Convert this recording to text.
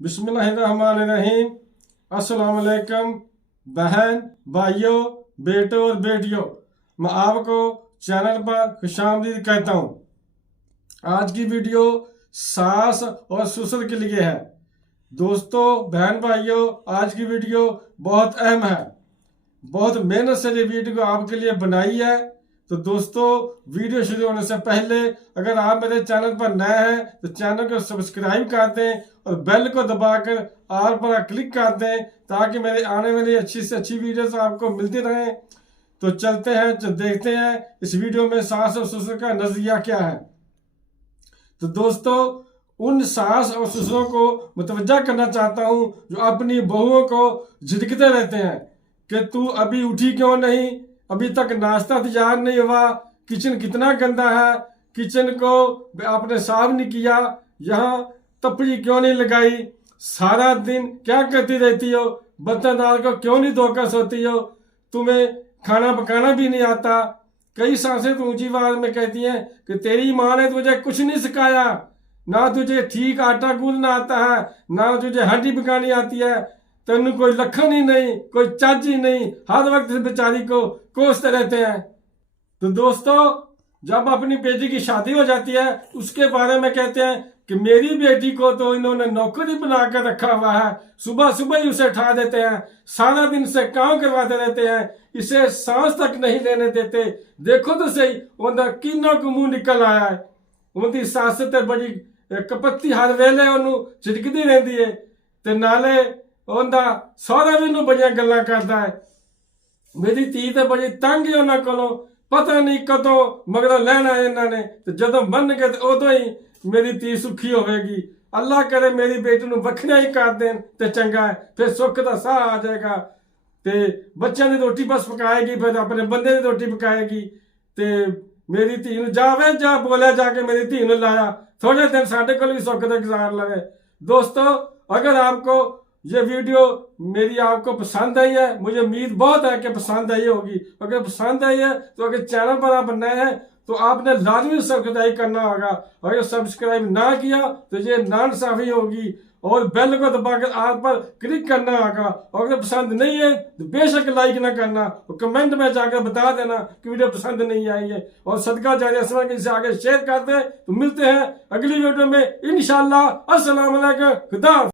बिस्मिल्लाहिर्रहमानिर्रहीम। अस्सलाम वालेकुम बहन भाइयों, बेटों और बेटियों, मैं आपको चैनल पर खुशामदीद कहता हूँ। आज की वीडियो सास और ससुर के लिए है। दोस्तों, बहन भाइयों, आज की वीडियो बहुत अहम है। बहुत मेहनत से ये वीडियो आपके लिए बनाई है। तो दोस्तों, वीडियो शुरू होने से पहले अगर आप मेरे चैनल पर नए हैं तो चैनल को सब्सक्राइब कर दें और बेल को दबाकर ऑल पर क्लिक कर दें ताकि मेरे आने वाली अच्छी से अच्छी वीडियोस आपको मिलती रहें। तो चलते हैं, तो देखते हैं इस वीडियो में सास और ससुर का नजरिया क्या है। तो दोस्तों, उन सास और ससुरों को मुतवज्जा करना चाहता हूं जो अपनी बहुओं को झिड़कते रहते हैं कि तू अभी उठी क्यों नहीं, अभी तक नाश्ता तैयार नहीं हुआ, किचन कितना गंदा है, किचन को आपने साफ नहीं किया, यहाँ तपड़ी क्यों नहीं लगाई, सारा दिन क्या करती रहती हो, बर्तनदार को क्यों नहीं धोकर सोती हो, तुम्हें खाना पकाना भी नहीं आता। कई सासें तो ऊंची आवाज में कहती हैं कि तेरी माँ ने तुझे कुछ नहीं सिखाया, ना तुझे ठीक आटा गूंदना आता है, ना तुझे हड्डी पकानी आती है, तेन कोई लखन ही नहीं, कोई चज ही नहीं, हर वक्त इस बेचारी को कोसते रहते हैं। तो दोस्तों, जब अपनी बेटी की शादी हो जाती है उसके बारे में कहते हैं कि मेरी बेटी को तो इन्होंने नौकरी बनाकर रखा हुआ है, सुबह सुबह ही उसे उठा देते हैं, सारा दिन से काम करवाते रहते हैं, इसे सांस तक नहीं लेने देते। देखो तो सही, उनका किन्ना को मुंह निकल आया है। उनकी सास ते बड़ी कपत्ती हर वेले ਉਹਨੂੰ ਝਿੜਕਦੀ ਰਹਿੰਦੀ ਹੈ ਤੇ ਨਾਲੇ ਉਹਦਾ ਸਹੁਰਾ ਵੀ ਉਹਨੂੰ ਬੜੀਆਂ ਗੱਲਾਂ ਕਰਦਾ ਹੈ। ਮੇਰੀ ਧੀ ਤੇ ਬੜੀ ਤੰਗ ਹੈ ਉਹਨਾਂ ਕੋਲੋਂ, ਪਤਾ ਨਹੀਂ ਕਦੋਂ ਮਗਰੋਂ ਲੈਣਾ ਇਹਨਾਂ ਨੇ, ਤੇ ਜਦੋਂ ਮੰਨ ਕੇ ਤੇ ਉਦੋਂ ਹੀ ਮੇਰੀ ਧੀ ਸੁਖੀ ਹੋਵੇਗੀ। ਅੱਲਾ ਕਰੇ ਮੇਰੀ ਬੇਟੀ ਨੂੰ ਵੱਖਰਾ ਹੀ ਕਰ ਦੇਣ ਤੇ ਚੰਗਾ ਹੈ, ਫਿਰ ਸੁੱਖ ਦਾ ਸਾਹ ਆ ਜਾਏਗਾ ਤੇ ਬੱਚਿਆਂ ਦੀ ਰੋਟੀ ਬਸ ਪਕਾਏਗੀ, ਫਿਰ ਆਪਣੇ ਬੰਦੇ ਦੀ ਰੋਟੀ ਪਕਾਏਗੀ। ਤੇ मेरी धी जावे जा बोलिया जाके मेरी धी ने लाया, थोड़े दिन साढ़े को भी सुख का गुजार लगे। दोस्तों, अगर आपको ये वीडियो मेरी आपको पसंद आई है, मुझे उम्मीद बहुत है कि पसंद आई होगी। अगर पसंद आई है तो अगर चैनल पर आप नए हैं तो आपने लाजमी सब्सक्राइब करना होगा। अगर सब्सक्राइब ना किया तो ये नाइंसाफी होगी और बेल को दबाकर आल पर क्लिक करना होगा। और अगर पसंद नहीं है तो बेशक लाइक ना करना और कमेंट में जाकर बता देना कि वीडियो पसंद नहीं आई है, और सदका जारिया समा के इसे आगे शेयर कर दे। तो मिलते हैं अगली वीडियो में इंशाअल्लाह। अस्सलाम वालेकुम, खुदा।